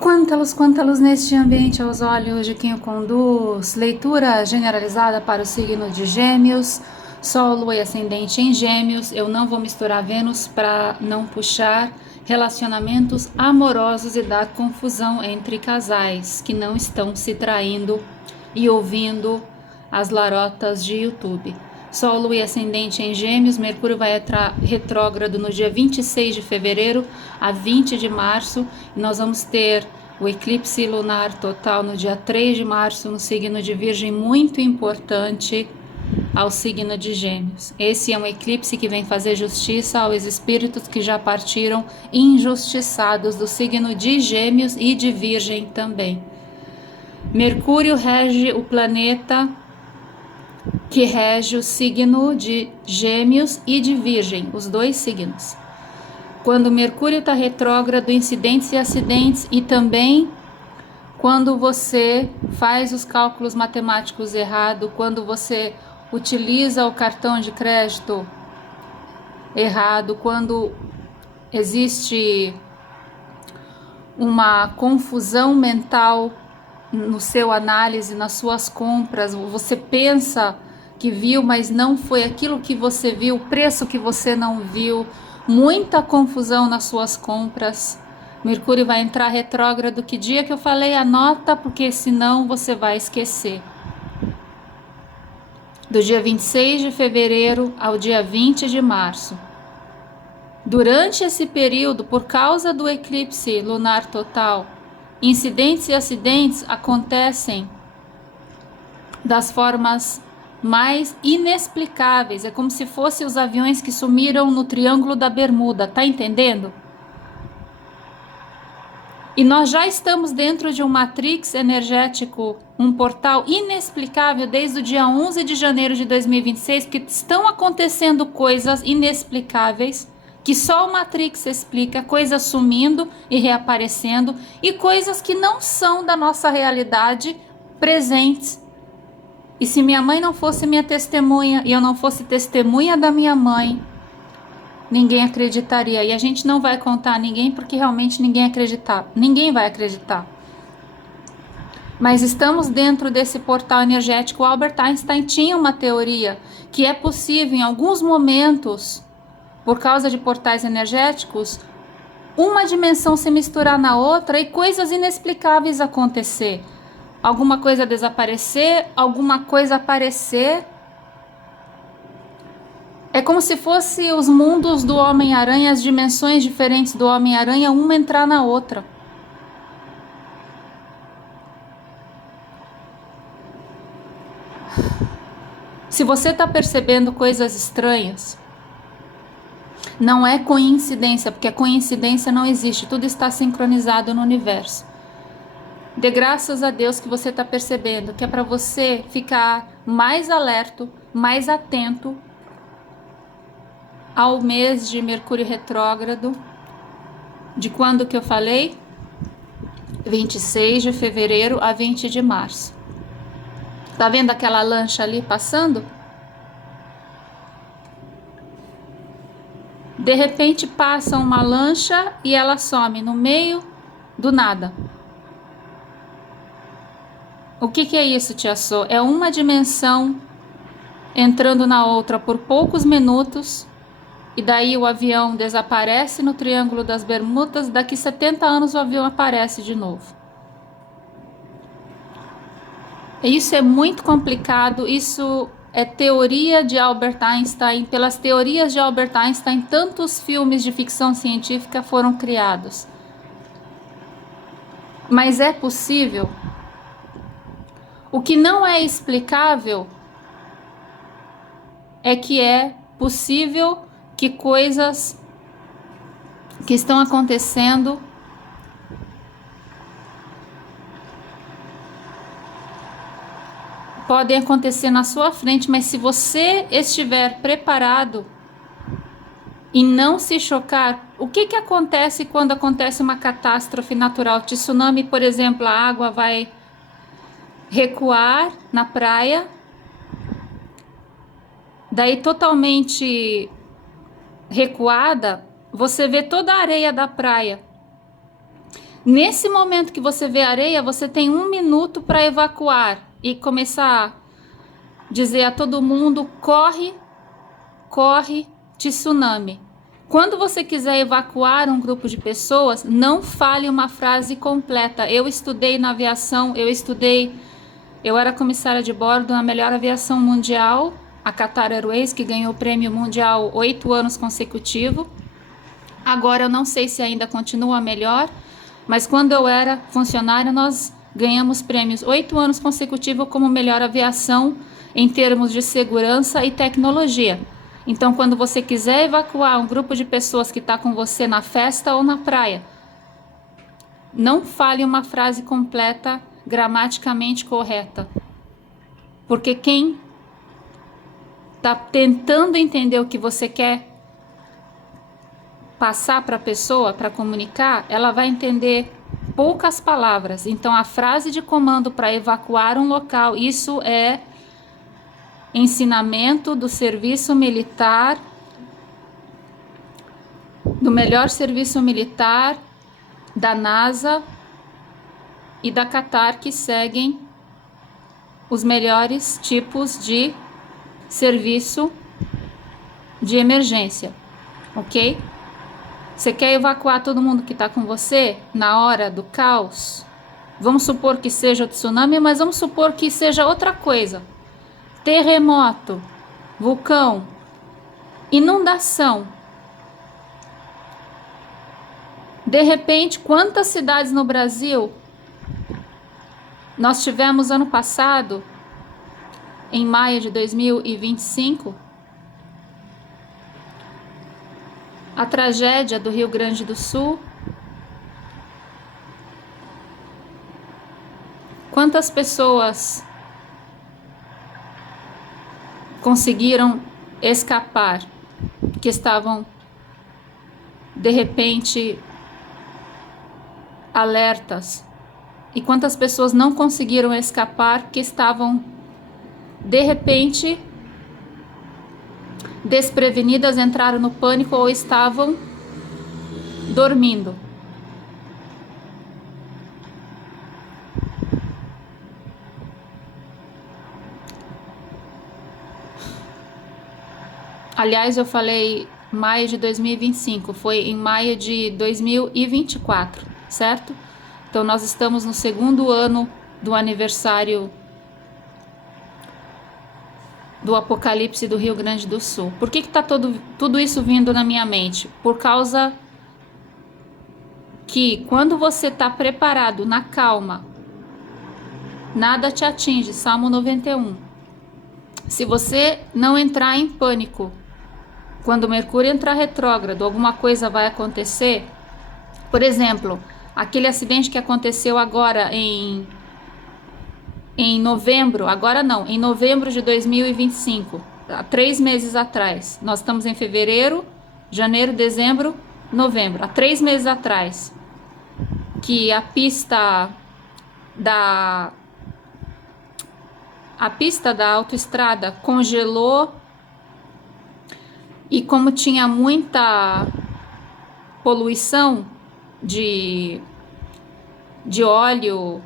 Quanta luz neste ambiente aos olhos de quem o conduz. Leitura generalizada para o signo de Gêmeos. Sol, Lua e Ascendente em Gêmeos. Eu não vou misturar Vênus para não puxar relacionamentos amorosos e dar confusão entre casais que não estão se traindo e ouvindo as larotas de YouTube. Sol, Lua e Ascendente em Gêmeos. Mercúrio vai entrar retrógrado no dia 26 de fevereiro a 20 de março. E nós vamos ter o eclipse lunar total no dia 3 de março no signo de Virgem, muito importante ao signo de Gêmeos. Esse é um eclipse que vem fazer justiça aos espíritos que já partiram injustiçados do signo de Gêmeos e de Virgem também. Mercúrio rege o planeta que rege o signo de Gêmeos e de Virgem, os dois signos. Quando Mercúrio está retrógrado, incidentes e acidentes, e também quando você faz os cálculos matemáticos errado, quando você utiliza o cartão de crédito errado, quando existe uma confusão mental no seu análise, nas suas compras, você pensa que viu, mas não foi aquilo que você viu, o preço que você não viu, muita confusão nas suas compras. Mercúrio vai entrar retrógrado. Que dia que eu falei? Anota, porque senão você vai esquecer. Do dia 26 de fevereiro ao dia 20 de março. Durante esse período, por causa do eclipse lunar total, incidentes e acidentes acontecem das formas mais inexplicáveis. É como se fossem os aviões que sumiram no Triângulo da Bermuda, tá entendendo? E nós já estamos dentro de um matrix energético, um portal inexplicável desde o dia 11 de janeiro de 2026, que estão acontecendo coisas inexplicáveis, que só o Matrix explica, coisas sumindo e reaparecendo, e coisas que não são da nossa realidade presentes. E se minha mãe não fosse minha testemunha, e eu não fosse testemunha da minha mãe, ninguém acreditaria. E a gente não vai contar a ninguém porque realmente ninguém vai acreditar. Mas estamos dentro desse portal energético. O Albert Einstein tinha uma teoria que é possível em alguns momentos, por causa de portais energéticos, uma dimensão se misturar na outra e coisas inexplicáveis acontecer. Alguma coisa desaparecer, alguma coisa aparecer. É como se fosse os mundos do Homem-Aranha, as dimensões diferentes do Homem-Aranha, uma entrar na outra. Se você está percebendo coisas estranhas, não é coincidência, porque a coincidência não existe, tudo está sincronizado no universo. Dê graças a Deus que você está percebendo, que é para você ficar mais alerta, mais atento ao mês de Mercúrio retrógrado. De quando que eu falei? 26 de fevereiro a 20 de março. Tá vendo aquela lancha ali passando? De repente passa uma lancha e ela some no meio do nada. O que é isso, Tia Sô? É uma dimensão entrando na outra por poucos minutos, e daí o avião desaparece no Triângulo das Bermudas. Daqui 70 anos o avião aparece de novo. Isso é muito complicado. Isso é teoria de Albert Einstein. Pelas teorias de Albert Einstein, tantos filmes de ficção científica foram criados. Mas é possível. O que não é explicável é que é possível que coisas que estão acontecendo podem acontecer na sua frente, mas se você estiver preparado e não se chocar, o que acontece quando acontece uma catástrofe natural? Tsunami, por exemplo, a água vai recuar na praia, daí totalmente recuada, você vê toda a areia da praia. Nesse momento que você vê areia, você tem 1 minuto para evacuar e começar a dizer a todo mundo: corre, corre, tsunami. Quando você quiser evacuar um grupo de pessoas, não fale uma frase completa. Eu estudei na aviação, eu era comissária de bordo na melhor aviação mundial, a Qatar Airways, que ganhou o prêmio mundial 8 anos consecutivos. Agora eu não sei se ainda continua melhor, mas quando eu era funcionária, nós ganhamos prêmios 8 anos consecutivos como melhor aviação em termos de segurança e tecnologia. Então, quando você quiser evacuar um grupo de pessoas que está com você na festa ou na praia, não fale uma frase completa, gramaticamente correta. Porque quem está tentando entender o que você quer passar para a pessoa, para comunicar, ela vai entender poucas palavras. Então, a frase de comando para evacuar um local, isso é ensinamento do serviço militar, do melhor serviço militar, da NASA e da Qatar, que seguem os melhores tipos de serviço de emergência, ok? Você quer evacuar todo mundo que está com você na hora do caos? Vamos supor que seja o tsunami, mas vamos supor que seja outra coisa. Terremoto, vulcão, inundação. De repente, quantas cidades no Brasil nós tivemos ano passado, em maio de 2025? A tragédia do Rio Grande do Sul. Quantas pessoas conseguiram escapar, que estavam de repente alertas? E quantas pessoas não conseguiram escapar, que estavam de repente desprevenidas, entraram no pânico ou estavam dormindo? Aliás, eu falei maio de 2025, foi em maio de 2024, certo? Então nós estamos no segundo ano do aniversário do apocalipse do Rio Grande do Sul. Por que está tudo isso vindo na minha mente? Por causa que quando você está preparado, na calma, nada te atinge, Salmo 91. Se você não entrar em pânico, quando Mercúrio entrar retrógrado, alguma coisa vai acontecer. Por exemplo, aquele acidente que aconteceu agora em novembro, agora não, em novembro de 2025, há 3 meses atrás. Nós estamos em fevereiro, janeiro, dezembro, novembro. Há 3 meses atrás, que a pista da autoestrada congelou, e como tinha muita poluição de óleo,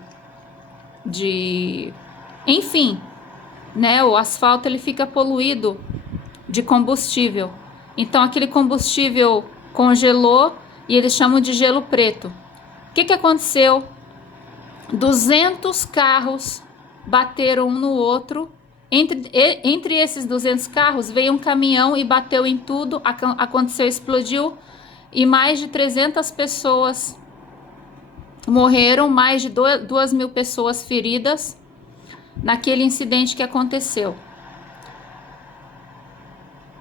enfim, né? O asfalto ele fica poluído de combustível. Então aquele combustível congelou e eles chamam de gelo preto. O que aconteceu? 200 carros bateram um no outro. Entre esses 200 carros veio um caminhão e bateu em tudo, aconteceu, explodiu, e mais de 300 pessoas morreram, mais de 2.000 pessoas feridas naquele incidente que aconteceu.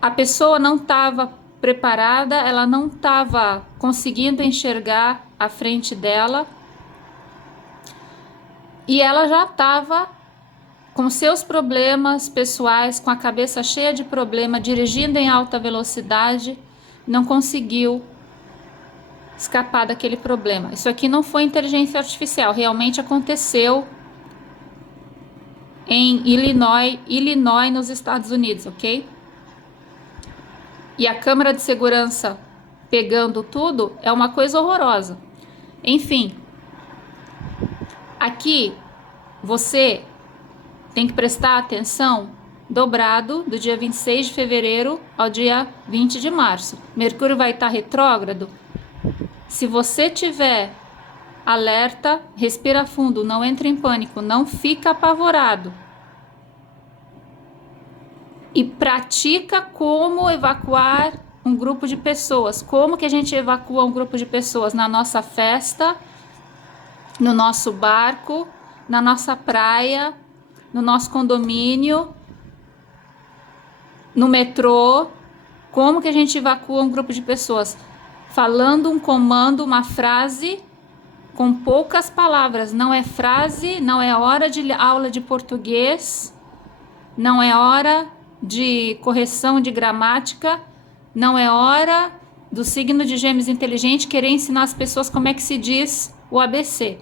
A pessoa não estava preparada, ela não estava conseguindo enxergar a frente dela, e ela já estava com seus problemas pessoais, com a cabeça cheia de problema, dirigindo em alta velocidade, não conseguiu escapar daquele problema. Isso aqui não foi inteligência artificial, realmente aconteceu em Illinois, nos Estados Unidos, ok? E a câmera de segurança pegando tudo é uma coisa horrorosa. Enfim, Aqui, você tem que prestar atenção dobrado do dia 26 de fevereiro ao dia 20 de março. Mercúrio vai estar retrógrado. Se você tiver alerta, respira fundo, não entra em pânico, não fica apavorado. E pratica como evacuar um grupo de pessoas. Como que a gente evacua um grupo de pessoas? Na nossa festa, no nosso barco, na nossa praia, no nosso condomínio, no metrô. Como que a gente evacua um grupo de pessoas? Falando um comando, uma frase com poucas palavras. Não é frase, não é hora de aula de português, não é hora de correção de gramática, não é hora do signo de Gêmeos inteligente querer ensinar as pessoas como é que se diz o ABC.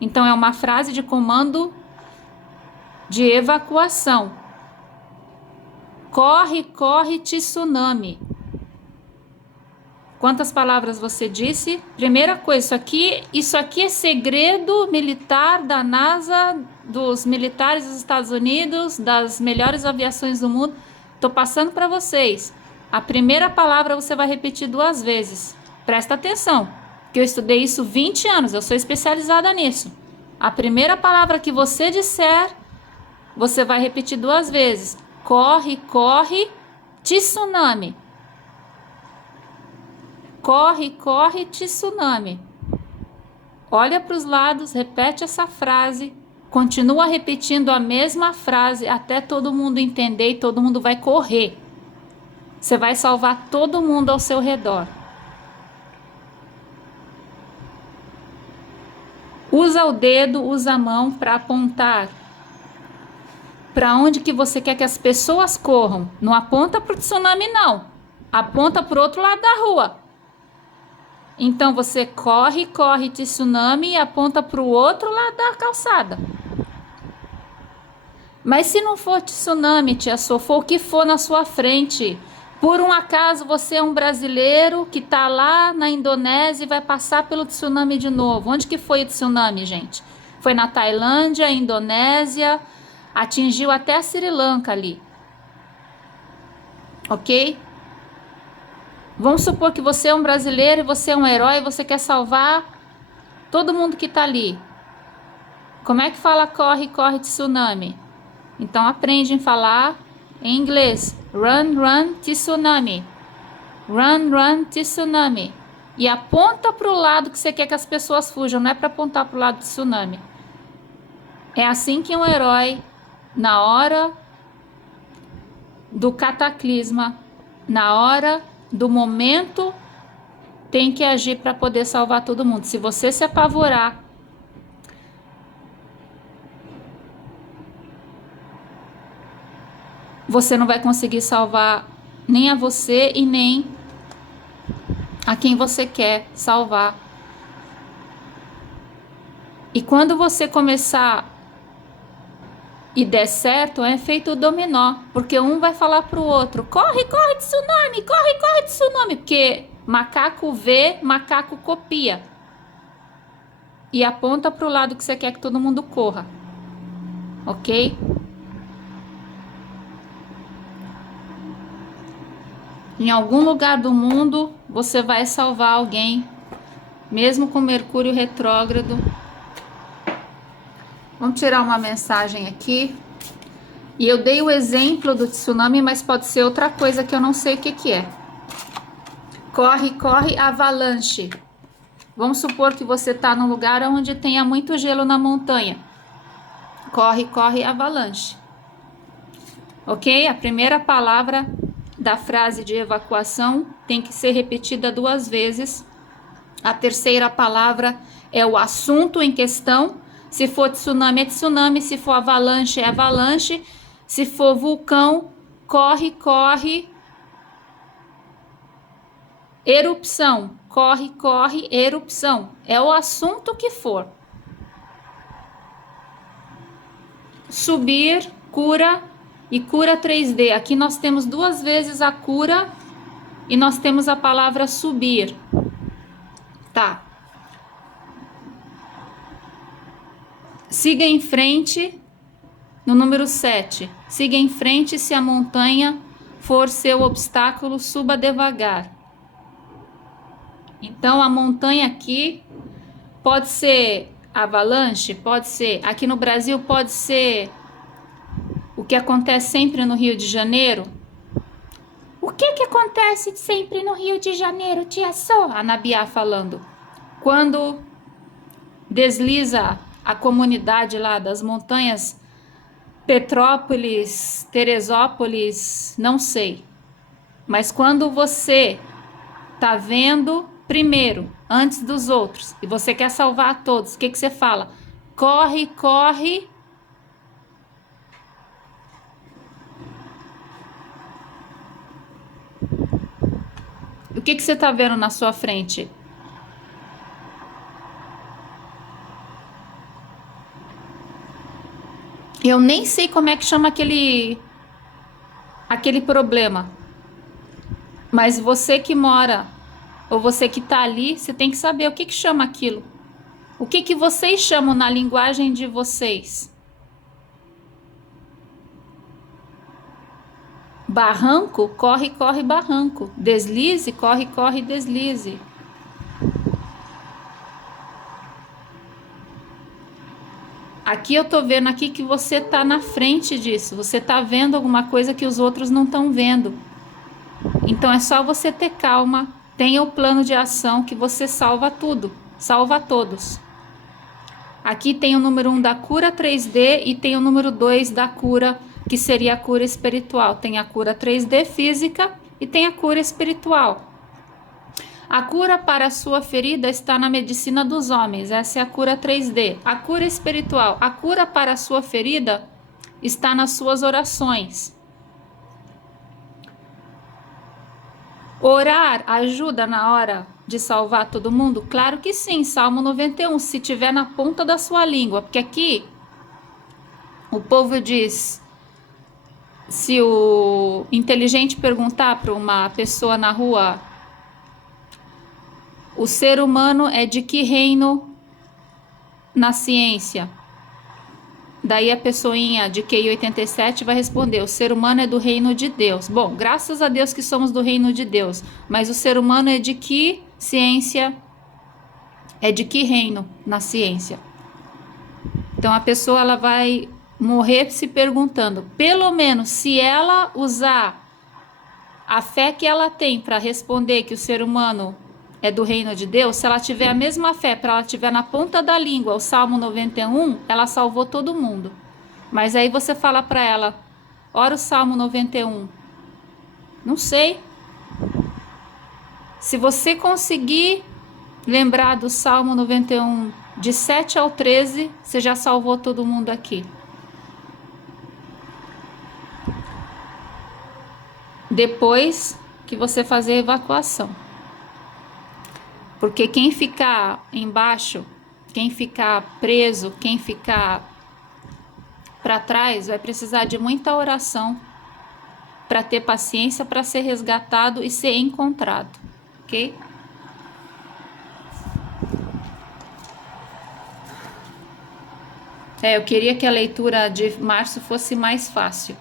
Então é uma frase de comando de evacuação. Corre, corre, tsunami. Quantas palavras você disse? Primeira coisa, isso aqui é segredo militar da NASA, dos militares dos Estados Unidos, das melhores aviações do mundo. Estou passando para vocês. A primeira palavra você vai repetir 2 vezes. Presta atenção, que eu estudei isso 20 anos, eu sou especializada nisso. A primeira palavra que você disser, você vai repetir 2 vezes. Corre, corre, tsunami. Corre, corre, tsunami. Olha para os lados, repete essa frase, continua repetindo a mesma frase até todo mundo entender e todo mundo vai correr. Você vai salvar todo mundo ao seu redor. Usa o dedo, usa a mão para apontar. Para onde que você quer que as pessoas corram? Não aponta para o tsunami, não. Aponta para o outro lado da rua. Então você corre, corre, tsunami e aponta para o outro lado da calçada. Mas se não for tsunami, tia Sô, for o que for na sua frente, por um acaso você é um brasileiro que está lá na Indonésia e vai passar pelo tsunami de novo. Onde que foi o tsunami, gente? Foi na Tailândia, Indonésia, atingiu até a Sri Lanka ali. Ok? Vamos supor que você é um brasileiro e você é um herói e você quer salvar todo mundo que está ali. Como é que fala corre, corre, tsunami? Então aprende a falar em inglês. Run, run, tsunami. Run, run, tsunami. E aponta para o lado que você quer que as pessoas fujam, não é para apontar para o lado do tsunami. É assim que um herói, na hora do cataclisma, na hora do momento, tem que agir para poder salvar todo mundo. Se você se apavorar, você não vai conseguir salvar nem a você e nem a quem você quer salvar. E quando você começar e der certo, é feito o dominó, porque um vai falar pro outro, corre, corre, tsunami, corre, corre, tsunami, porque macaco vê, macaco copia. E aponta pro lado que você quer que todo mundo corra. Ok? Em algum lugar do mundo, você vai salvar alguém, mesmo com Mercúrio retrógrado. Vamos tirar uma mensagem aqui. E eu dei o exemplo do tsunami, mas pode ser outra coisa que eu não sei o que é. Corre, corre, avalanche. Vamos supor que você está num lugar onde tenha muito gelo na montanha. Corre, corre, avalanche. Ok? A primeira palavra da frase de evacuação tem que ser repetida 2 vezes. A terceira palavra é o assunto em questão. Se for tsunami, é tsunami. Se for avalanche, é avalanche. Se for vulcão, corre, corre. Erupção, corre, corre, erupção. É o assunto que for. Subir, cura e cura 3D. Aqui nós temos 2 vezes a cura e nós temos a palavra subir. Tá. Siga em frente, no número 7. Siga em frente, se a montanha for seu obstáculo, suba devagar. Então, a montanha aqui pode ser avalanche, pode ser, aqui no Brasil pode ser o que acontece sempre no Rio de Janeiro. O que acontece sempre no Rio de Janeiro, tia Só? A Nabiá falando. Quando desliza a comunidade lá das montanhas, Petrópolis, Teresópolis, não sei. Mas quando você tá vendo primeiro, antes dos outros, e você quer salvar a todos, o que você fala? Corre, corre. O que você tá vendo na sua frente? Eu nem sei como é que chama aquele problema. Mas você que mora, ou você que tá ali, você tem que saber o que chama aquilo. O que vocês chamam na linguagem de vocês? Barranco, corre, corre, barranco. Deslize, corre, corre, deslize. Aqui eu tô vendo aqui que você tá na frente disso. Você tá vendo alguma coisa que os outros não estão vendo. Então é só você ter calma. Tenha o plano de ação que você salva tudo. Salva todos. Aqui tem o número 1 da cura 3D e tem o número 2 da cura, que seria a cura espiritual. Tem a cura 3D física e tem a cura espiritual. A cura para a sua ferida está na medicina dos homens. Essa é a cura 3D. A cura espiritual, a cura para a sua ferida está nas suas orações. Orar ajuda na hora de salvar todo mundo? Claro que sim. Salmo 91, se tiver na ponta da sua língua. Porque aqui o povo diz, se o inteligente perguntar para uma pessoa na rua, o ser humano é de que reino na ciência? Daí a pessoinha de QI 87 vai responder, o ser humano é do reino de Deus. Bom, graças a Deus que somos do reino de Deus, mas o ser humano é de que ciência? É de que reino na ciência? Então a pessoa ela vai morrer se perguntando, pelo menos se ela usar a fé que ela tem para responder que o ser humano é do reino de Deus, se ela tiver a mesma fé, para ela tiver na ponta da língua o Salmo 91, ela salvou todo mundo. Mas aí você fala para ela, ora o Salmo 91. Não sei. Se você conseguir lembrar do Salmo 91 de 7 ao 13, você já salvou todo mundo aqui. Depois que você fazer a evacuação. Porque quem ficar embaixo, quem ficar preso, quem ficar para trás, vai precisar de muita oração para ter paciência para ser resgatado e ser encontrado, ok? Eu queria que a leitura de março fosse mais fácil.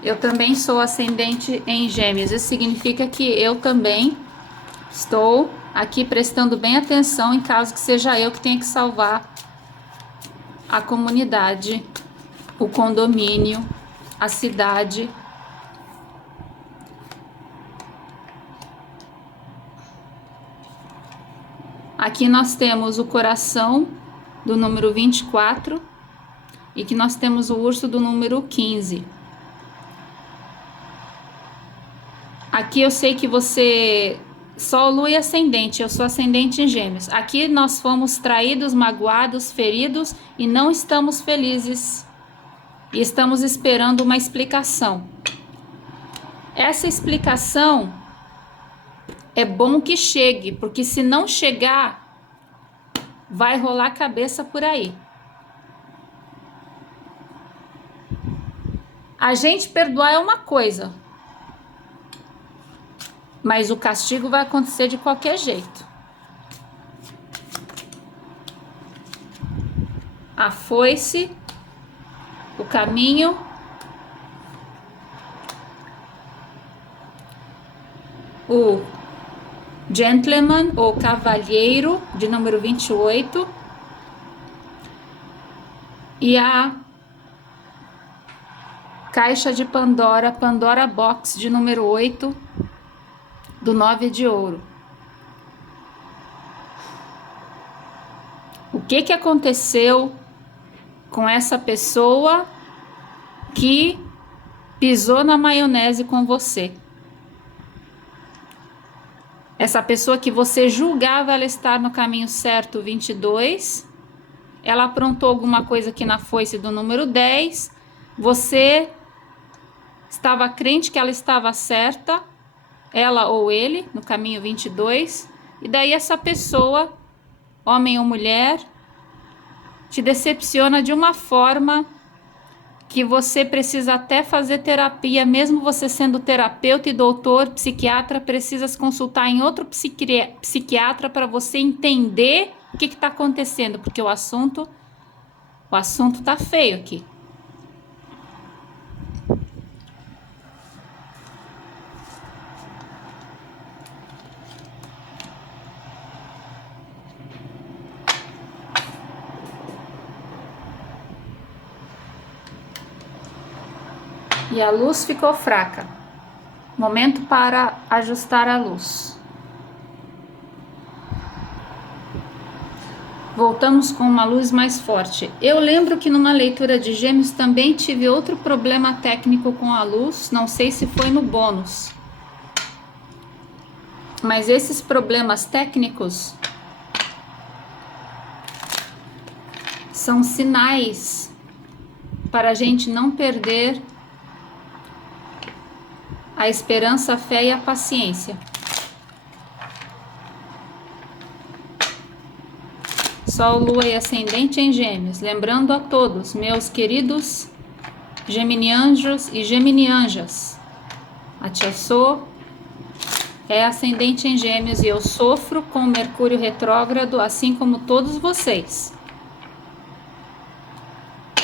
Eu também sou ascendente em Gêmeos, isso significa que eu também estou aqui prestando bem atenção em caso que seja eu que tenha que salvar a comunidade, o condomínio, a cidade. Aqui nós temos o coração do número 24 e que nós temos o urso do número 15. Aqui eu sei que você... Sol, Lua e Ascendente, eu sou ascendente em Gêmeos. Aqui nós fomos traídos, magoados, feridos e não estamos felizes. E estamos esperando uma explicação. Essa explicação é bom que chegue, porque se não chegar, vai rolar cabeça por aí. A gente perdoar é uma coisa, mas o castigo vai acontecer de qualquer jeito. a foice, o caminho, o gentleman ou cavalheiro de número 28 e a caixa de Pandora, Pandora Box de número 8 do 9 de ouro. O que aconteceu com essa pessoa que pisou na maionese com você? Essa pessoa que você julgava ela estar no caminho certo, 22, ela aprontou alguma coisa aqui na foice do número 10, você estava crente que ela estava certa, ela ou ele, no caminho 22, e daí essa pessoa, homem ou mulher, te decepciona de uma forma que você precisa até fazer terapia, mesmo você sendo terapeuta e doutor, psiquiatra, precisa se consultar em outro psiquiatra para você entender o que está acontecendo, porque o assunto tá feio aqui. E a luz ficou fraca. Momento para ajustar a luz. Voltamos com uma luz mais forte. Eu lembro que numa leitura de Gêmeos também tive outro problema técnico com a luz. Não sei se foi no bônus. Mas esses problemas técnicos são sinais para a gente não perder a esperança, a fé e a paciência. Sol, Lua e Ascendente em Gêmeos. Lembrando a todos, meus queridos geminianjos e geminianjas, a Tia Sô é Ascendente em Gêmeos e eu sofro com Mercúrio retrógrado, assim como todos vocês.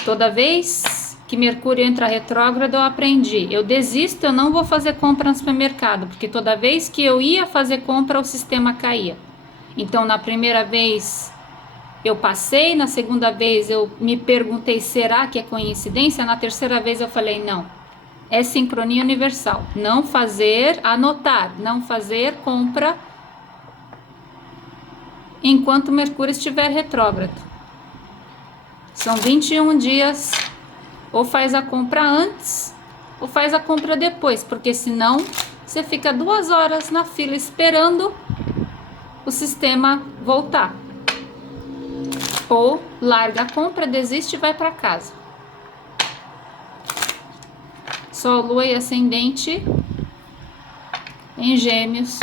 Toda vez que Mercúrio entra retrógrado, eu aprendi. Eu desisto, eu não vou fazer compra no supermercado, porque toda vez que eu ia fazer compra, o sistema caía. Então, na primeira vez, eu passei. Na segunda vez, eu me perguntei, será que é coincidência? Na terceira vez, eu falei, não. É sincronia universal. Não fazer, anotar, não fazer compra enquanto Mercúrio estiver retrógrado. São 21 dias. Ou faz a compra antes, ou faz a compra depois, porque senão você fica 2 horas na fila esperando o sistema voltar. Ou larga a compra, desiste e vai para casa. Sol, Lua e Ascendente em Gêmeos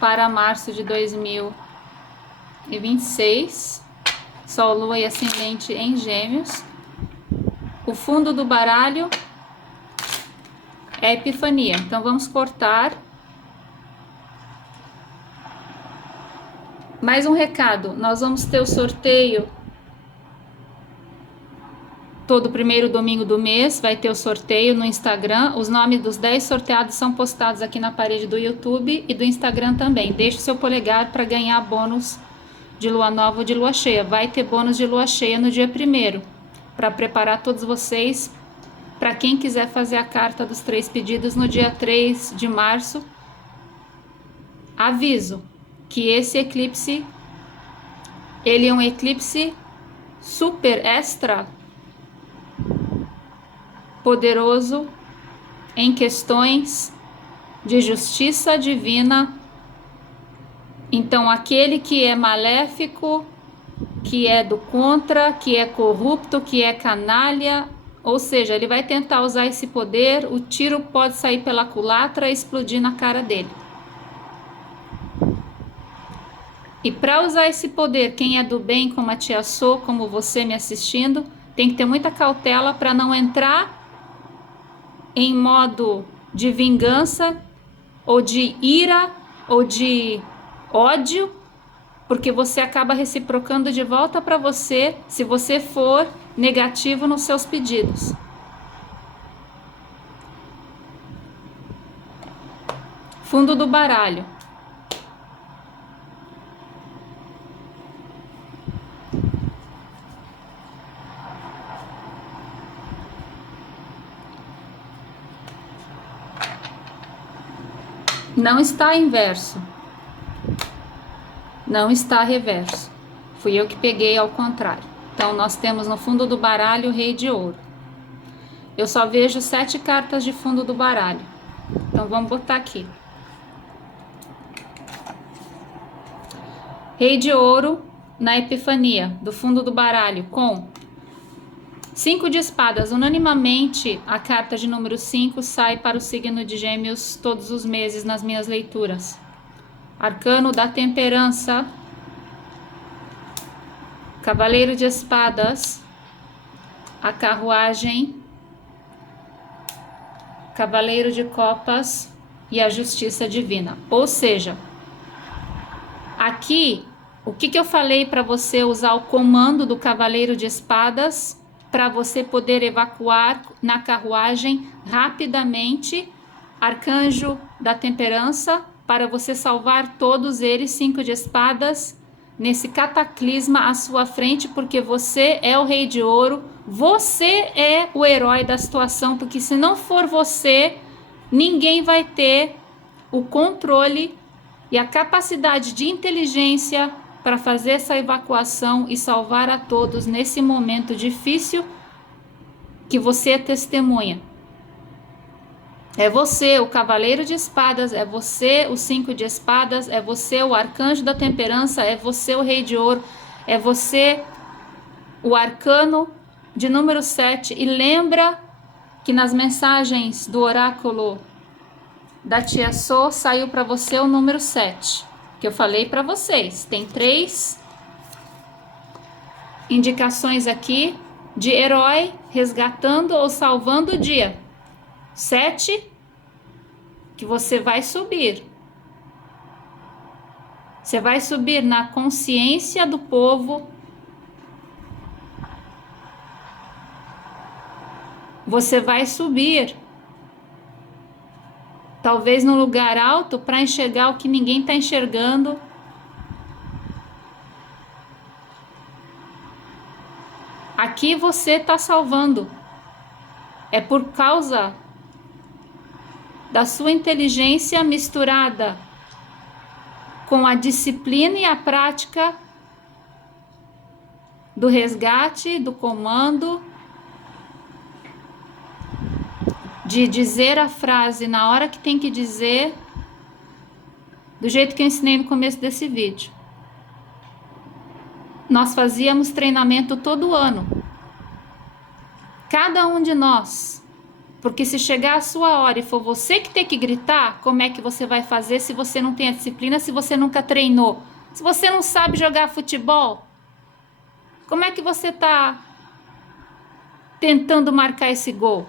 para março de 2026. Sol, Lua e Ascendente em Gêmeos. O fundo do baralho é Epifania. Então vamos cortar. Mais um recado. Nós vamos ter o sorteio todo primeiro domingo do mês. Vai ter o sorteio no Instagram. Os nomes dos 10 sorteados são postados aqui na parede do YouTube e do Instagram também. Deixe o seu polegar para ganhar bônus de lua nova ou de lua cheia. Vai ter bônus de lua cheia no dia 1º. Para preparar todos vocês, para quem quiser fazer a carta dos 3 pedidos no dia 3 de março. Aviso que esse eclipse, ele é um eclipse super extra poderoso em questões de justiça divina. Então, aquele que é maléfico, que é do contra, que é corrupto, que é canalha, ou seja, ele vai tentar usar esse poder, o tiro pode sair pela culatra e explodir na cara dele. E para usar esse poder, quem é do bem, como a Tia Sô, como você me assistindo, tem que ter muita cautela para não entrar em modo de vingança, ou de ira, ou de ódio, porque você acaba reciprocando de volta para você se você for negativo nos seus pedidos. Fundo do baralho. Não está inverso. Não está reverso. Fui eu que peguei ao contrário. Então, nós temos no fundo do baralho o Rei de Ouro. Eu só vejo 7 cartas de fundo do baralho. Então, vamos botar aqui. Rei de Ouro na Epifania, do fundo do baralho, com 5 de espadas. Unanimamente, a carta de número 5 sai para o signo de Gêmeos todos os meses nas minhas leituras. Arcano da Temperança, Cavaleiro de Espadas, a Carruagem, Cavaleiro de Copas e a Justiça Divina. Ou seja, aqui, o que eu falei para você usar o comando do Cavaleiro de Espadas para você poder evacuar na carruagem rapidamente, Arcanjo da Temperança, para você salvar todos eles, 5 de espadas, nesse cataclisma à sua frente, porque você é o Rei de Ouro, você é o herói da situação, porque se não for você, ninguém vai ter o controle e a capacidade de inteligência para fazer essa evacuação e salvar a todos nesse momento difícil que você é testemunha. É você o Cavaleiro de Espadas, é você o 5 de espadas, é você o Arcanjo da Temperança, é você o Rei de Ouro, é você o Arcano de número 7. E lembra que nas mensagens do oráculo da Tia So saiu para você o número 7, que eu falei para vocês. Tem 3 indicações aqui de herói resgatando ou salvando o dia. 7, que você vai subir. Você vai subir na consciência do povo. Você vai subir, talvez num lugar alto, para enxergar o que ninguém está enxergando. Aqui você está salvando. É por causa da sua inteligência misturada com a disciplina e a prática do resgate, do comando, de dizer a frase na hora que tem que dizer, do jeito que eu ensinei no começo desse vídeo. Nós fazíamos treinamento todo ano. Cada um de nós. Porque se chegar a sua hora e for você que tem que gritar, como é que você vai fazer se você não tem a disciplina, se você nunca treinou? Se você não sabe jogar futebol, como é que você está tentando marcar esse gol?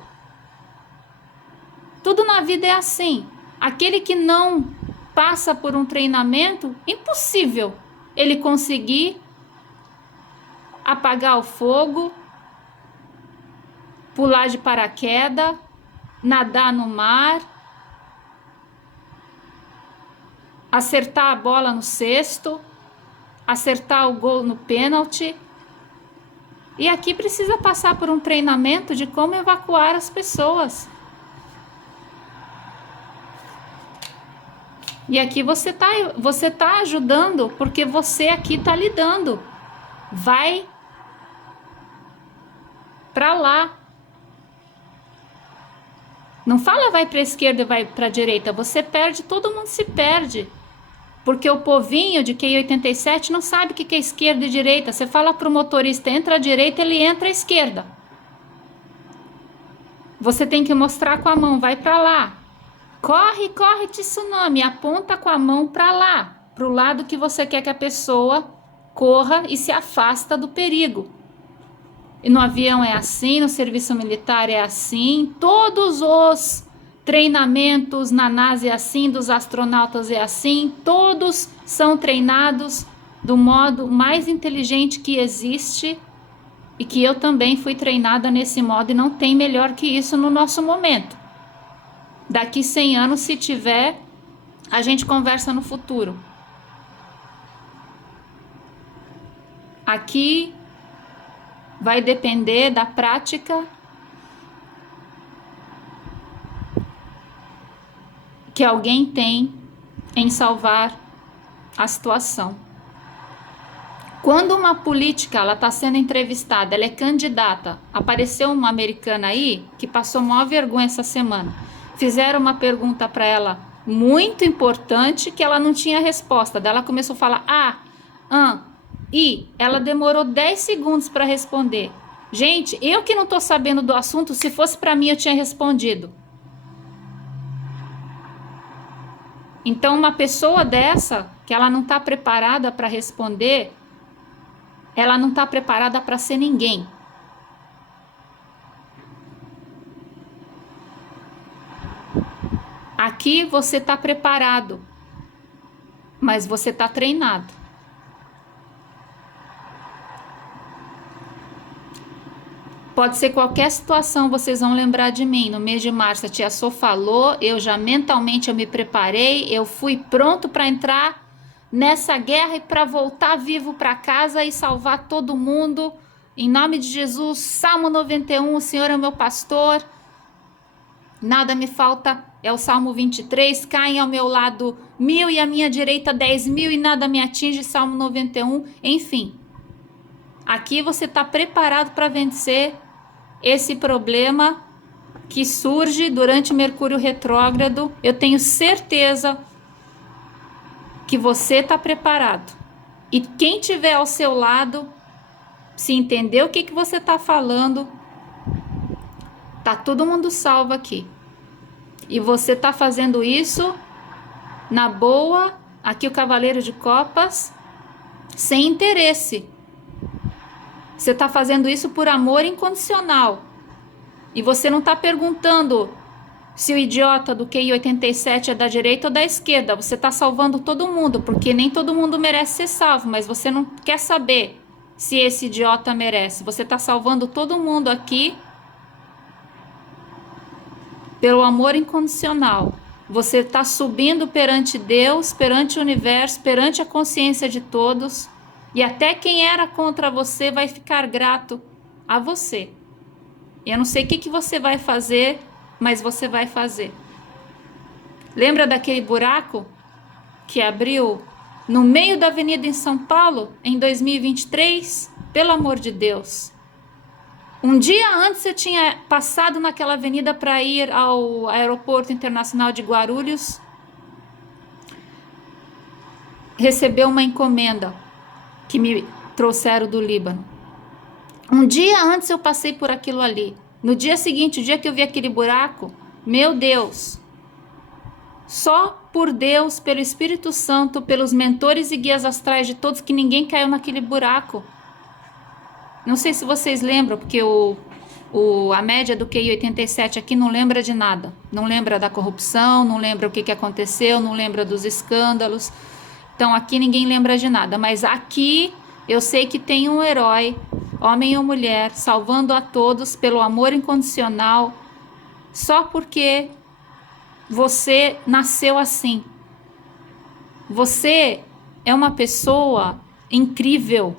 Tudo na vida é assim. Aquele que não passa por um treinamento, impossível ele conseguir apagar o fogo, pular de paraquedas, nadar no mar, acertar a bola no cesto, acertar o gol no pênalti. E aqui precisa passar por um treinamento de como evacuar as pessoas. E aqui você tá ajudando, porque você aqui está lidando. Vai para lá. Não fala vai para a esquerda e vai para a direita. Você perde, todo mundo se perde. Porque o povinho de QI 87 não sabe o que é esquerda e direita. Você fala para o motorista, entra à direita, ele entra à esquerda. Você tem que mostrar com a mão, vai para lá. Corre, corre, tsunami, aponta com a mão para lá. Para o lado que você quer que a pessoa corra e se afasta do perigo. E no avião é assim, no serviço militar é assim, todos os treinamentos na NASA é assim, dos astronautas é assim, todos são treinados do modo mais inteligente que existe e que eu também fui treinada nesse modo e não tem melhor que isso no nosso momento. Daqui 100 anos, se tiver, a gente conversa no futuro. Aqui vai depender da prática que alguém tem em salvar a situação. Quando uma política ela está sendo entrevistada, ela é candidata, apareceu uma americana aí que passou maior vergonha essa semana. Fizeram uma pergunta para ela muito importante que ela não tinha resposta. Daí ela começou a falar e ela demorou 10 segundos para responder. Gente, eu que não estou sabendo do assunto, se fosse para mim eu tinha respondido. Então uma pessoa dessa, que ela não está preparada para responder, ela não está preparada para ser ninguém. Aqui você está preparado, mas você está treinado. Pode ser qualquer situação, vocês vão lembrar de mim. No mês de março, a tia Sô falou, eu já mentalmente eu me preparei, eu fui pronto para entrar nessa guerra e para voltar vivo para casa e salvar todo mundo. Em nome de Jesus, Salmo 91, o Senhor é meu pastor, nada me falta. É o Salmo 23, caem ao meu lado 1000 e à minha direita 10.000 e nada me atinge, Salmo 91, enfim. Aqui você está preparado para vencer esse problema que surge durante Mercúrio retrógrado. Eu tenho certeza que você está preparado. E quem tiver ao seu lado, se entender o que você está falando, tá todo mundo salvo aqui. E você está fazendo isso na boa, aqui o Cavaleiro de Copas, sem interesse. Você está fazendo isso por amor incondicional. E você não está perguntando se o idiota do QI 87 é da direita ou da esquerda. Você está salvando todo mundo, porque nem todo mundo merece ser salvo, mas você não quer saber se esse idiota merece. Você está salvando todo mundo aqui pelo amor incondicional. Você está subindo perante Deus, perante o universo, perante a consciência de todos. E até quem era contra você vai ficar grato a você. Eu não sei o que você vai fazer, mas você vai fazer. Lembra daquele buraco que abriu no meio da avenida em São Paulo em 2023? Pelo amor de Deus. Um dia antes eu tinha passado naquela avenida para ir ao aeroporto internacional de Guarulhos, receber uma encomenda que me trouxeram do Líbano. Um dia antes eu passei por aquilo ali. No dia seguinte, o dia que eu vi aquele buraco, meu Deus, só por Deus, pelo Espírito Santo, pelos mentores e guias astrais de todos, que ninguém caiu naquele buraco. Não sei se vocês lembram, porque a média do QI 87 aqui não lembra de nada. Não lembra da corrupção, não lembra o que aconteceu, não lembra dos escândalos. Então aqui ninguém lembra de nada. Mas aqui eu sei que tem um herói, homem ou mulher, salvando a todos pelo amor incondicional, só porque você nasceu assim. Você é uma pessoa incrível.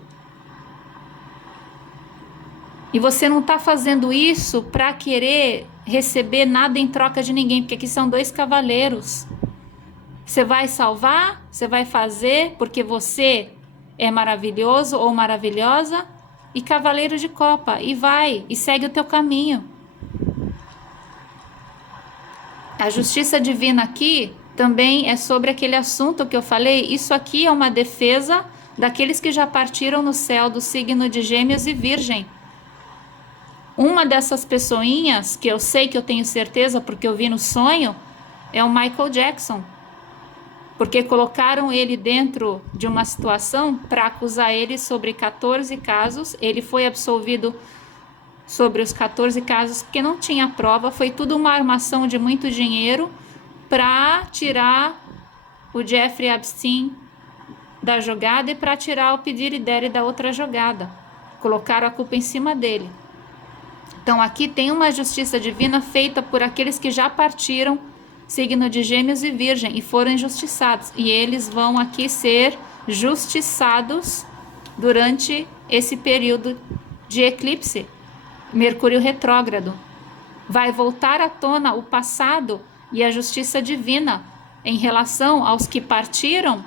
E você não está fazendo isso para querer receber nada em troca de ninguém, porque aqui são dois cavaleiros. Você vai salvar, você vai fazer porque você é maravilhoso ou maravilhosa e cavaleiro de copa. E vai, e segue o teu caminho. A justiça divina aqui também é sobre aquele assunto que eu falei. Isso aqui é uma defesa daqueles que já partiram no céu do signo de Gêmeos e Virgem. Uma dessas pessoinhas, que eu sei que eu tenho certeza porque eu vi no sonho, é o Michael Jackson. Porque colocaram ele dentro de uma situação para acusar ele sobre 14 casos. Ele foi absolvido sobre os 14 casos porque não tinha prova. Foi tudo uma armação de muito dinheiro para tirar o Jeffrey Epstein da jogada e para tirar o pedir e der da outra jogada. Colocaram a culpa em cima dele. Então aqui tem uma justiça divina feita por aqueles que já partiram, signo de Gêmeos e Virgem, e foram injustiçados. E eles vão aqui ser justiçados durante esse período de eclipse. Mercúrio retrógrado. Vai voltar à tona o passado e a justiça divina em relação aos que partiram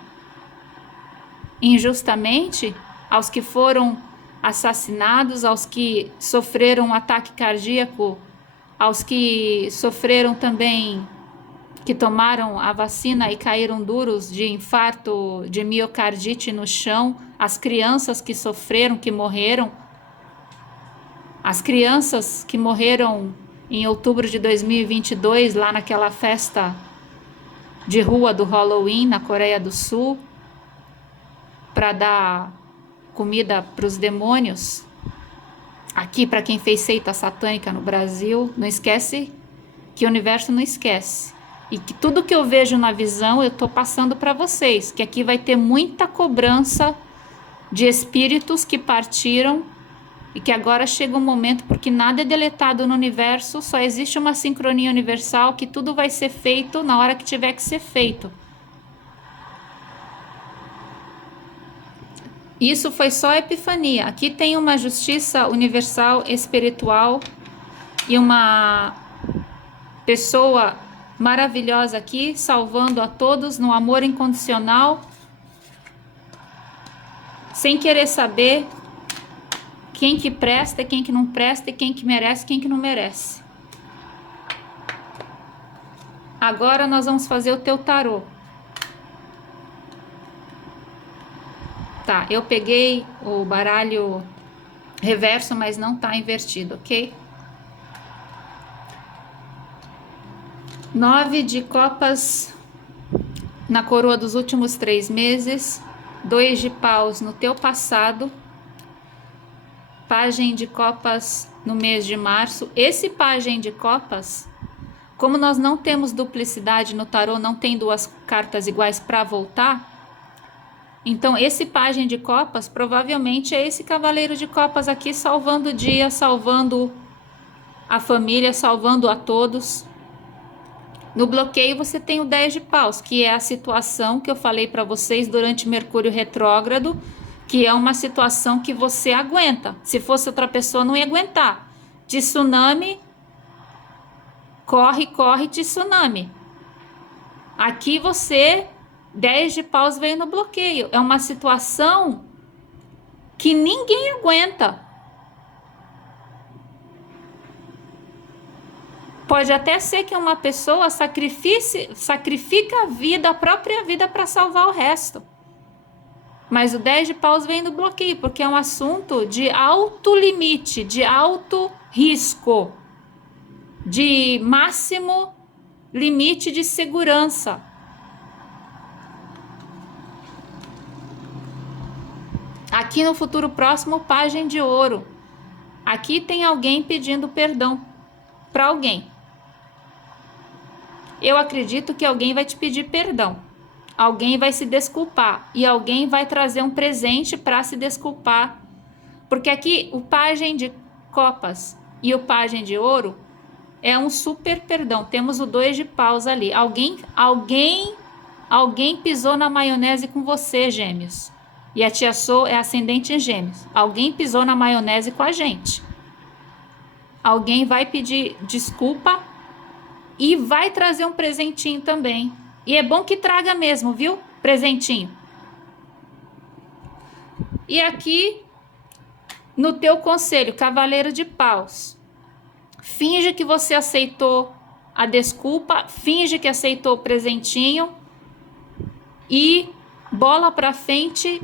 injustamente, aos que foram assassinados, aos que sofreram um ataque cardíaco, aos que sofreram também, que tomaram a vacina e caíram duros de infarto, de miocardite no chão, as crianças que sofreram, que morreram, as crianças que morreram em outubro de 2022, lá naquela festa de rua do Halloween, na Coreia do Sul, para dar comida para os demônios. Aqui, para quem fez seita satânica no Brasil, não esquece que o universo não esquece. E que tudo que eu vejo na visão, eu estou passando para vocês, que aqui vai ter muita cobrança de espíritos que partiram e que agora chega um momento, porque nada é deletado no universo, só existe uma sincronia universal, que tudo vai ser feito na hora que tiver que ser feito. Isso foi só epifania. Aqui tem uma justiça universal, espiritual, e uma pessoa maravilhosa aqui, salvando a todos no amor incondicional, sem querer saber quem que presta, quem que não presta, e quem que merece, quem que não merece. Agora nós vamos fazer o teu tarô. Tá, eu peguei o baralho reverso, mas não tá invertido, ok? 9 de copas na coroa dos últimos 3 meses, 2 de paus no teu passado, Pagem de copas no mês de março. Esse Pagem de copas, como nós não temos duplicidade no tarô, não tem duas cartas iguais para voltar, então esse Pagem de copas provavelmente é esse Cavaleiro de copas aqui, salvando o dia, salvando a família, salvando a todos. No bloqueio você tem o 10 de paus, que é a situação que eu falei para vocês durante Mercúrio retrógrado, que é uma situação que você aguenta. Se fosse outra pessoa, não ia aguentar. Tsunami, corre, corre, tsunami. Aqui você, 10 de paus veio no bloqueio. É uma situação que ninguém aguenta. Pode até ser que uma pessoa sacrifica a vida, a própria vida, para salvar o resto. Mas o 10 de paus vem no bloqueio, porque é um assunto de alto limite, de alto risco, de máximo limite de segurança. Aqui no futuro próximo, Pagem de ouro. Aqui tem alguém pedindo perdão para alguém. Eu acredito que alguém vai te pedir perdão. Alguém vai se desculpar e alguém vai trazer um presente para se desculpar. Porque aqui o Pagem de copas e o Pagem de ouro é um super perdão. Temos o 2 de paus ali. Alguém pisou na maionese com você, Gêmeos. E a tia Sô é ascendente em Gêmeos. Alguém pisou na maionese com a gente. Alguém vai pedir desculpa e vai trazer um presentinho também. E é bom que traga mesmo, viu? Presentinho. E aqui, no teu conselho, Cavaleiro de paus. Finge que você aceitou a desculpa, finge que aceitou o presentinho e bola pra frente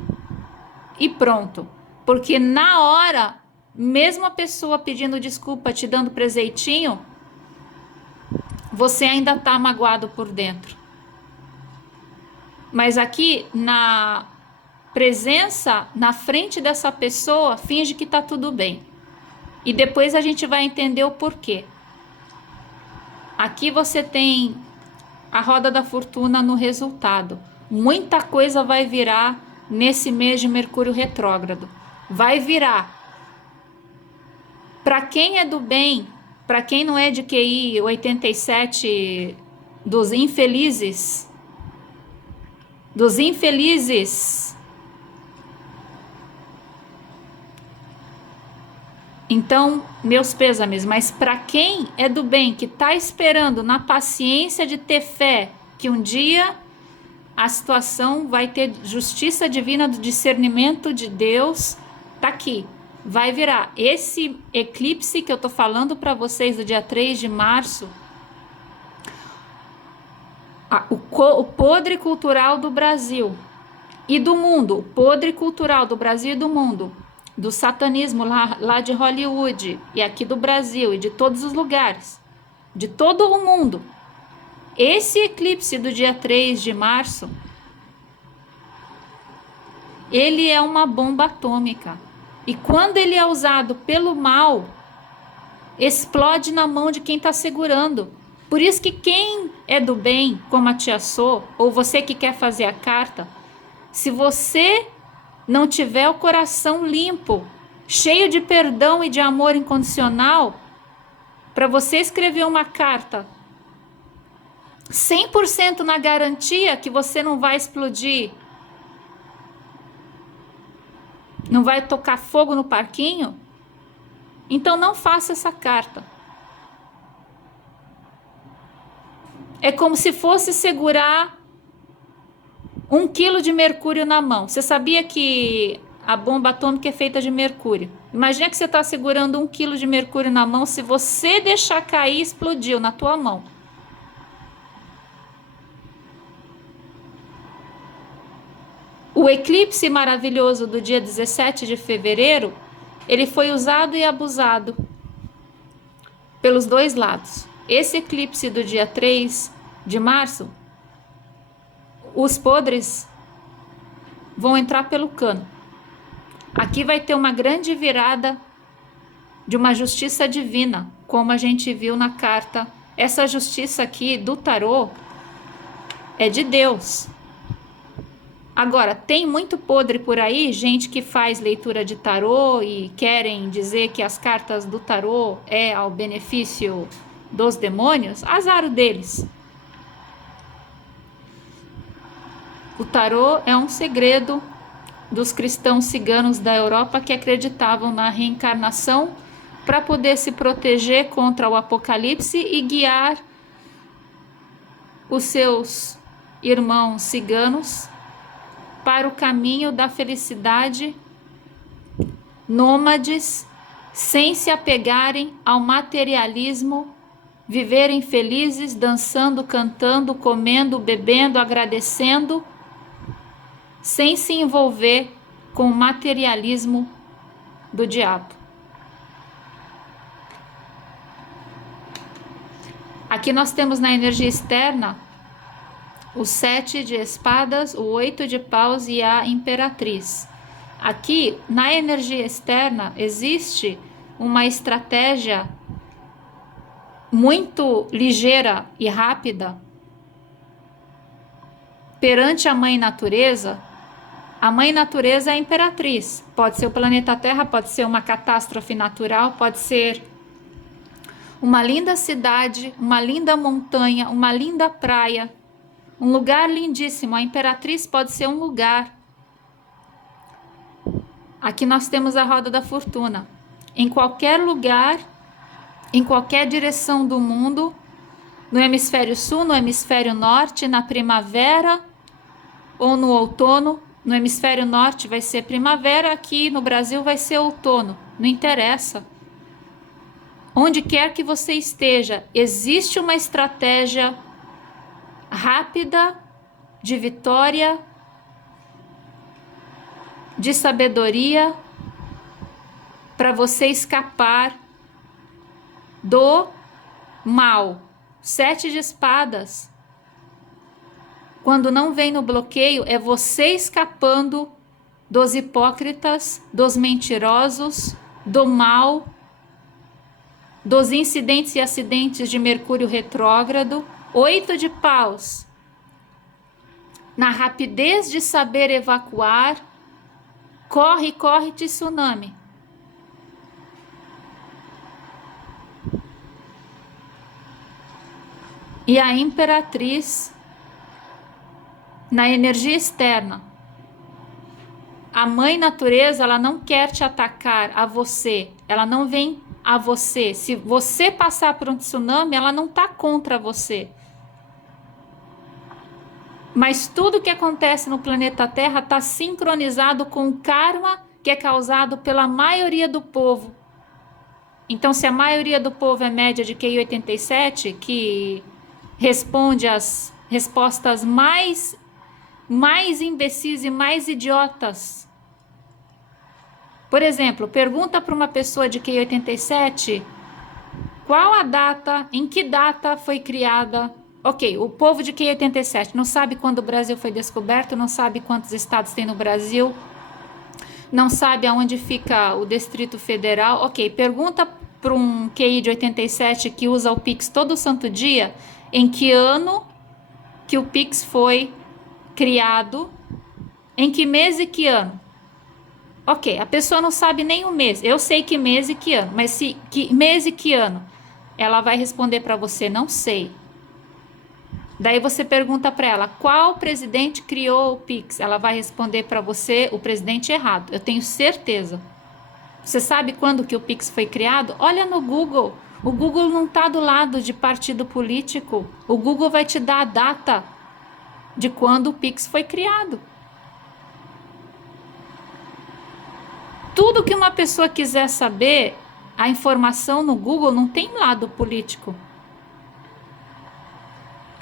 e pronto. Porque na hora, mesmo a pessoa pedindo desculpa, te dando presentinho, você ainda tá magoado por dentro. Mas aqui, na presença, na frente dessa pessoa, finge que tá tudo bem. E depois a gente vai entender o porquê. Aqui você tem a roda da fortuna no resultado. Muita coisa vai virar nesse mês de Mercúrio retrógrado. Vai virar. Para quem é do bem, para quem não é de QI 87 dos infelizes, então, meus pêsames, mas para quem é do bem, que está esperando na paciência de ter fé, que um dia a situação vai ter justiça divina do discernimento de Deus, tá aqui, vai virar. Esse eclipse que eu tô falando para vocês do dia 3 de março, o podre cultural do Brasil e do mundo, o podre cultural do Brasil e do mundo, do satanismo lá de Hollywood e aqui do Brasil e de todos os lugares, de todo o mundo. Esse eclipse do dia 3 de março, ele é uma bomba atômica. E quando ele é usado pelo mal, explode na mão de quem está segurando. Por isso que quem é do bem, como a tia Sô, ou você que quer fazer a carta, se você não tiver o coração limpo, cheio de perdão e de amor incondicional, para você escrever uma carta 100% na garantia que você não vai explodir, não vai tocar fogo no parquinho, então não faça essa carta. É como se fosse segurar 1 quilo de mercúrio na mão. Você sabia que a bomba atômica é feita de mercúrio? Imagina que você está segurando 1 quilo de mercúrio na mão, se você deixar cair, explodiu na tua mão. O eclipse maravilhoso do dia 17 de fevereiro, ele foi usado e abusado pelos dois lados. Esse eclipse do dia 3 de março, os podres vão entrar pelo cano. Aqui vai ter uma grande virada de uma justiça divina, como a gente viu na carta. Essa justiça aqui do tarô é de Deus. Agora, tem muito podre por aí, gente que faz leitura de tarô e querem dizer que as cartas do tarô é ao benefício dos demônios, azar deles. O tarô é um segredo dos cristãos ciganos da Europa que acreditavam na reencarnação para poder se proteger contra o apocalipse e guiar os seus irmãos ciganos para o caminho da felicidade, nômades, sem se apegarem ao materialismo, viverem felizes, dançando, cantando, comendo, bebendo, agradecendo, sem se envolver com o materialismo do diabo. Aqui nós temos na energia externa o 7 de espadas, o 8 de paus e a imperatriz. Aqui, na energia externa, existe uma estratégia muito ligeira e rápida perante a mãe natureza. A mãe natureza é a imperatriz. Pode ser o planeta Terra, pode ser uma catástrofe natural, pode ser uma linda cidade, uma linda montanha, uma linda praia, um lugar lindíssimo. A imperatriz pode ser um lugar. Aqui nós temos a roda da fortuna. Em qualquer lugar, em qualquer direção do mundo, no hemisfério sul, no hemisfério norte, na primavera ou no outono. No hemisfério norte vai ser primavera, aqui no Brasil vai ser outono. Não interessa. Onde quer que você esteja, existe uma estratégia rápida, de vitória, de sabedoria, para você escapar do mal. 7 de espadas, quando não vem no bloqueio, é você escapando dos hipócritas, dos mentirosos, do mal, dos incidentes e acidentes de Mercúrio retrógrado. 8 de paus, na rapidez de saber evacuar, corre, corre, tsunami. E a imperatriz, na energia externa, a mãe natureza, ela não quer te atacar a você, ela não vem a você. Se você passar por um tsunami, ela não está contra você. Mas tudo que acontece no planeta Terra está sincronizado com o karma que é causado pela maioria do povo. Então, se a maioria do povo é média de QI 87, que responde as respostas mais imbecis e mais idiotas. Por exemplo, pergunta para uma pessoa de QI 87 qual a data, em que data foi criada. Ok, o povo de QI 87 não sabe quando o Brasil foi descoberto, não sabe quantos estados tem no Brasil, não sabe aonde fica o Distrito Federal. Ok, pergunta para um QI de 87 que usa o Pix todo santo dia, em que ano que o Pix foi criado, em que mês e que ano. Ok, a pessoa não sabe nem o mês. Eu sei que mês e que ano, mas que mês e que ano? Ela vai responder para você, não sei. Daí você pergunta para ela, qual presidente criou o Pix? Ela vai responder para você, o presidente errado. Eu tenho certeza. Você sabe quando que o Pix foi criado? Olha no Google. O Google não está do lado de partido político. O Google vai te dar a data de quando o Pix foi criado. Tudo que uma pessoa quiser saber, a informação no Google não tem lado político.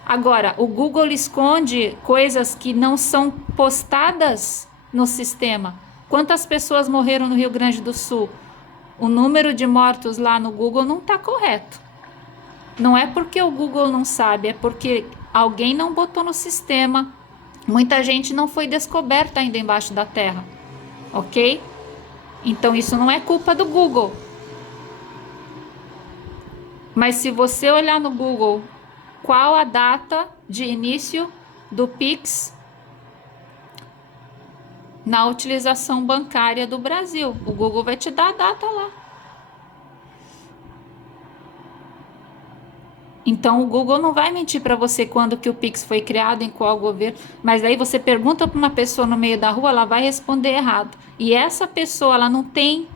Agora, o Google esconde coisas que não são postadas no sistema. Quantas pessoas morreram no Rio Grande do Sul? O número de mortos lá no Google não está correto. Não é porque o Google não sabe, é porque alguém não botou no sistema. Muita gente não foi descoberta ainda embaixo da terra, ok? Então isso não é culpa do Google. Mas se você olhar no Google qual a data de início do Pix na utilização bancária do Brasil, o Google vai te dar a data lá. Então o Google não vai mentir para você quando que o Pix foi criado, em qual governo, mas aí você pergunta para uma pessoa no meio da rua, ela vai responder errado. E essa pessoa, ela não tem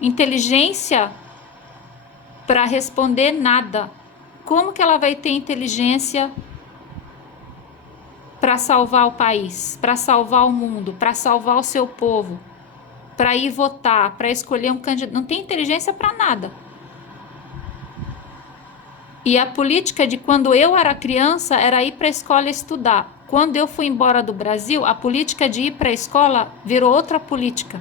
inteligência para responder nada. Como que ela vai ter inteligência para salvar o país, para salvar o mundo, para salvar o seu povo, para ir votar, para escolher um candidato? Não tem inteligência para nada. E a política de quando eu era criança era ir para a escola estudar. Quando eu fui embora do Brasil, a política de ir para a escola virou outra política.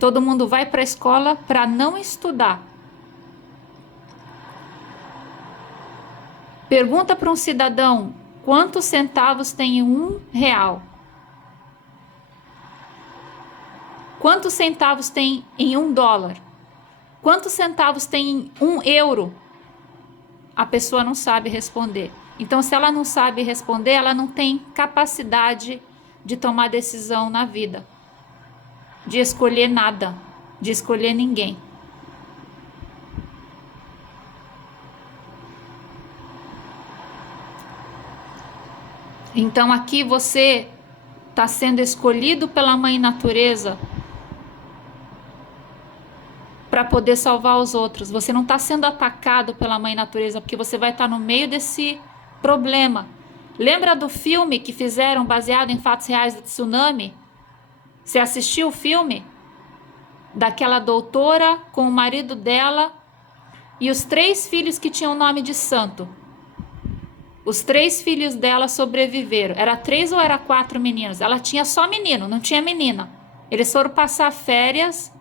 Todo mundo vai para a escola para não estudar. Pergunta para um cidadão quantos centavos tem R$ 1. Quantos centavos tem em $1? Quantos centavos tem em €1? A pessoa não sabe responder. Então, se ela não sabe responder, ela não tem capacidade de tomar decisão na vida, de escolher nada, de escolher ninguém. Então, aqui você está sendo escolhido pela Mãe Natureza para poder salvar os outros. Você não está sendo atacado pela Mãe Natureza, porque você vai estar no meio desse problema. Lembra do filme que fizeram baseado em fatos reais do tsunami? Você assistiu o filme? Daquela doutora com o marido dela e os 3 filhos que tinham o nome de santo. Os 3 filhos dela sobreviveram. Era 3 ou era 4 meninos? Ela tinha só menino, não tinha menina. Eles foram passar férias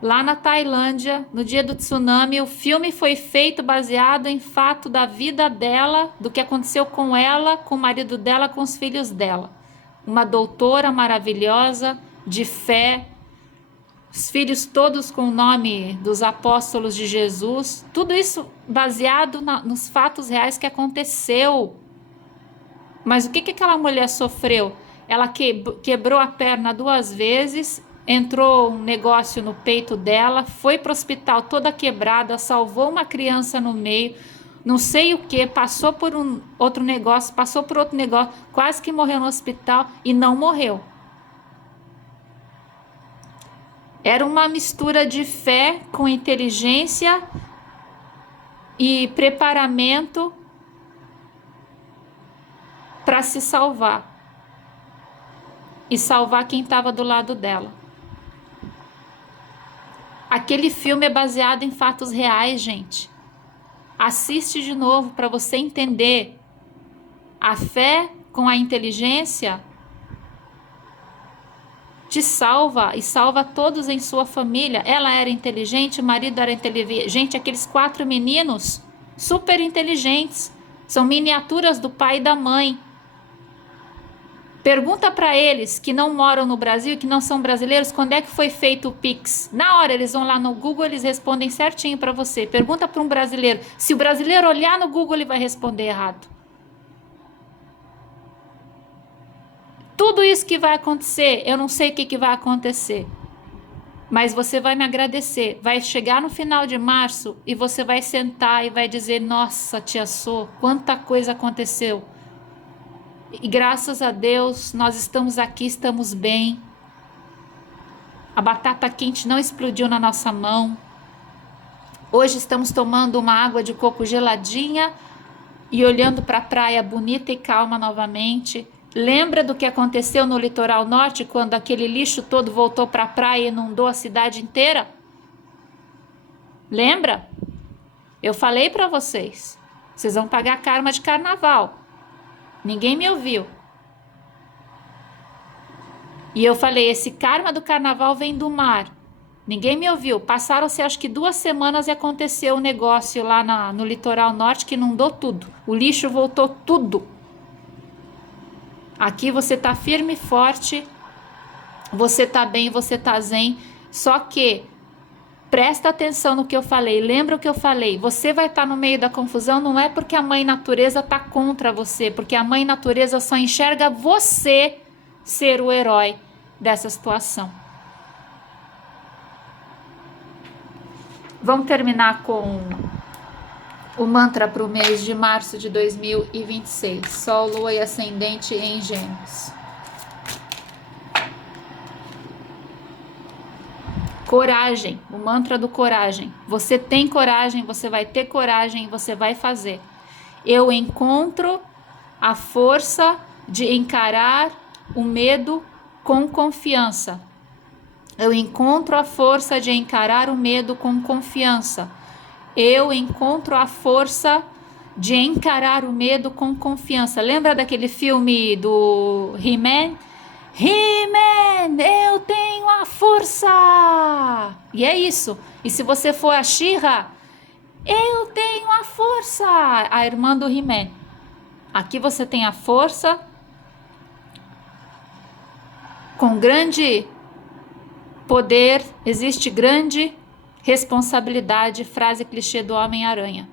lá na Tailândia, no dia do tsunami. O filme foi feito baseado em fato da vida dela, do que aconteceu com ela, com o marido dela, com os filhos dela. Uma doutora maravilhosa, de fé, os filhos todos com o nome dos apóstolos de Jesus. Tudo isso baseado nos fatos reais que aconteceu. Mas o que aquela mulher sofreu? Ela quebrou a perna 2 vezes, entrou um negócio no peito dela, foi para o hospital toda quebrada, salvou uma criança no meio, não sei o que, passou por outro negócio, quase que morreu no hospital e não morreu. Era uma mistura de fé com inteligência e preparamento para se salvar e salvar quem estava do lado dela. Aquele filme é baseado em fatos reais, gente. Assiste de novo para você entender. A fé com a inteligência te salva e salva todos em sua família. Ela era inteligente, o marido era inteligente. Aqueles 4 meninos super inteligentes, são miniaturas do pai e da mãe. Pergunta para eles que não moram no Brasil, que não são brasileiros, quando é que foi feito o Pix. Na hora, eles vão lá no Google, eles respondem certinho para você. Pergunta para um brasileiro. Se o brasileiro olhar no Google, ele vai responder errado. Tudo isso que vai acontecer, eu não sei o que vai acontecer. Mas você vai me agradecer. Vai chegar no final de março e você vai sentar e vai dizer: nossa, tia Sô, quanta coisa aconteceu. E graças a Deus, nós estamos aqui, estamos bem. A batata quente não explodiu na nossa mão. Hoje estamos tomando uma água de coco geladinha e olhando para a praia bonita e calma novamente. Lembra do que aconteceu no litoral norte, quando aquele lixo todo voltou para a praia e inundou a cidade inteira? Lembra? Eu falei para vocês. Vocês vão pagar karma de carnaval. Ninguém me ouviu. E eu falei, esse karma do carnaval vem do mar. Ninguém me ouviu. Passaram-se acho que 2 semanas e aconteceu um negócio lá no litoral norte que inundou tudo. O lixo voltou tudo. Aqui você tá firme e forte. Você tá bem, você tá zen. Só que presta atenção no que eu falei, lembra o que eu falei, você vai estar no meio da confusão, não é porque a mãe natureza está contra você, porque a mãe natureza só enxerga você ser o herói dessa situação. Vamos terminar com o mantra para o mês de março de 2026, Sol, Lua e Ascendente em Gêmeos. Coragem, o mantra do coragem. Você tem coragem, você vai ter coragem, você vai fazer. Eu encontro a força de encarar o medo com confiança. Eu encontro a força de encarar o medo com confiança. Eu encontro a força de encarar o medo com confiança. Lembra daquele filme do He-Man? He-Man, eu tenho a força! E é isso. E se você for a She-Ra, eu tenho a força! A irmã do He-Man. Aqui você tem a força com grande poder, existe grande responsabilidade, frase clichê do Homem-Aranha.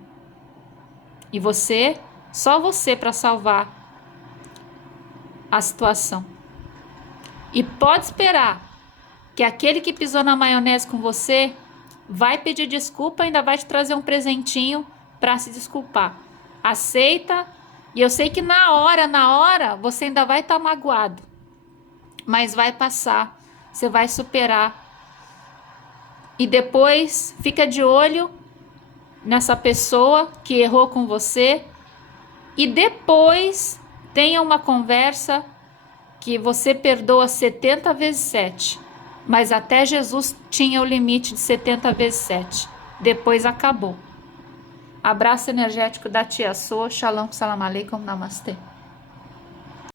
E você, só você para salvar a situação. E pode esperar que aquele que pisou na maionese com você vai pedir desculpa, ainda vai te trazer um presentinho para se desculpar. Aceita, e eu sei que na hora, você ainda vai estar magoado. Mas vai passar, você vai superar. E depois fica de olho nessa pessoa que errou com você. E depois tenha uma conversa que você perdoa 70 vezes 7. Mas até Jesus tinha o limite de 70 vezes 7. Depois acabou. Abraço energético da tia Sô. Shalom, salam aleikum, namastê.